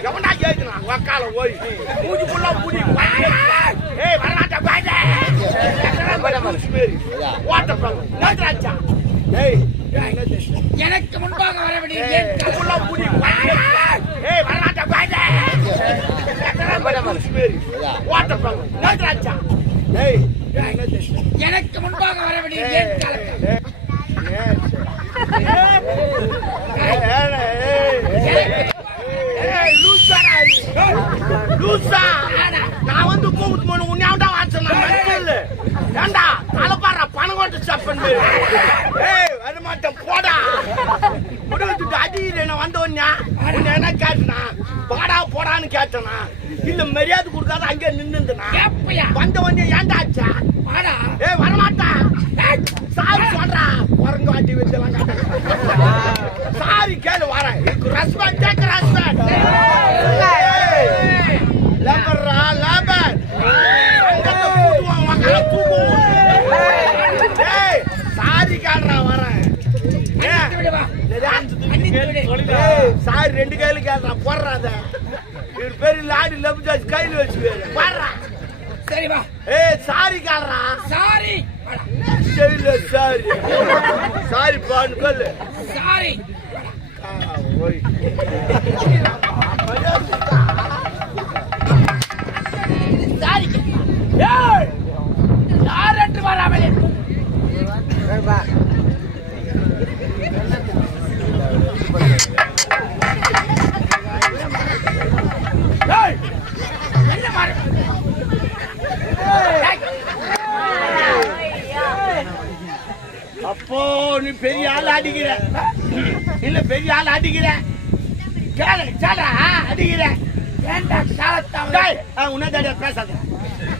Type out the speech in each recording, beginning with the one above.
எவன்டா கேக்குறான் வக்கால ஓய் மூஞ்சி ஃபுல்லா புடி ஏய் வரமாட்டா பாய்டே வாட்டர் நாட்ராச்சா ஏய் எனக்கு முன்பாக வர வேண்டிய ஃபுல்லா புடி ஏய் வரமாட்டா பாய்டே வாட்டர் நாட்ராச்சா ஏய் எனக்கு முன்பாக வர வேண்டிய நான் வந்து கூப்பிட்டு போன உன்னையாண்டா வாசல் ஏண்டா தலைப்பாடுற பணம் கொண்டு சாப்பிடு வரமாட்டேன் போடா முடிவெடுத்துட்டு அடிக்கிறேன் நான் வந்த உடனே உன்னை என்ன கேட்டனா பாடா போடான்னு கேட்டனா இல்ல மரியாதை கொடுக்காத அங்கே நின்றுனா வந்த உடனே ஏண்டா ஆச்சா வாடா வரமாட்டா சாரி சொல்றா குரங்கு வாட்டி வச்சலாம் சாரி கேளு வரேன் ரெஸ்பெக்ட் டேக் ரெஸ்பெக்ட் லேபர்ரா லேபர் அங்க போடுவான் வகல தூக்குவோம் ஏய் சாரி கேளுடா வரேன் சாரி ரெண்டு கையில கேளுடா போடுறாத இவர் பேரு லாடி லெப்ஜாஸ் கையில வச்சு பாடுறா சரி வா ஏய் சாரி கேளுடா சாரி சரில சாரி சாரி பான்னு சொல்லு சாரி ஓய் சாரி ஏய் யார் என்று வராமல் வா ஏய் என்ன மாறு அப்போ நீ பெரிய ஆள் அடிக்கிற இல்ல பெரிய ஆள் அடிக்கிற கேளு கேளா அடிக்கிற உன்னதாடியா பேசாத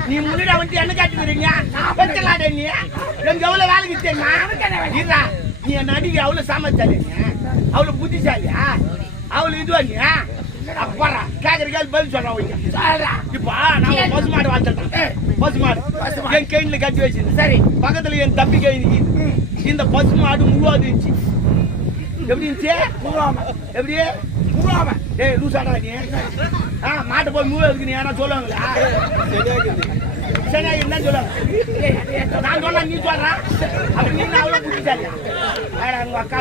நீ முன்னாடி வந்து என்ன காட்டுக்கிறீங்க பச்சலாட நீ எனக்கு எவ்வளவு வேலைக்கு தெரியுமா நீ என்ன அடிக்கிற அவ்வளவு சாமர்த்தியாலியா அவ்வளவு புத்திசாலியா அவ்வளவு இதுவா நீ அப்பறா கேக்குற கேள்வி பதில் சொல்றேன் இப்ப நான் பசு மாடு வாழ்த்துட்டேன் பசு மாடு என் கையில கட்டி வச்சிருந்தேன் சரி பக்கத்துல என் தம்பி கை இந்த பசு மாடு முழுவாது இருந்துச்சு எப்படி இருந்துச்சு எப்படி ஏய் லூசாடா நீ மாட்டை போய் மூவ் இருக்கு நீ ஏன்னா சொல்லுவாங்களா சரியா என்ன சொல்லுவாங்க நான் சொன்னா நீ சொல்றா அப்படி நீ அவ்வளவு புத்திசாலியா உங்க அக்கா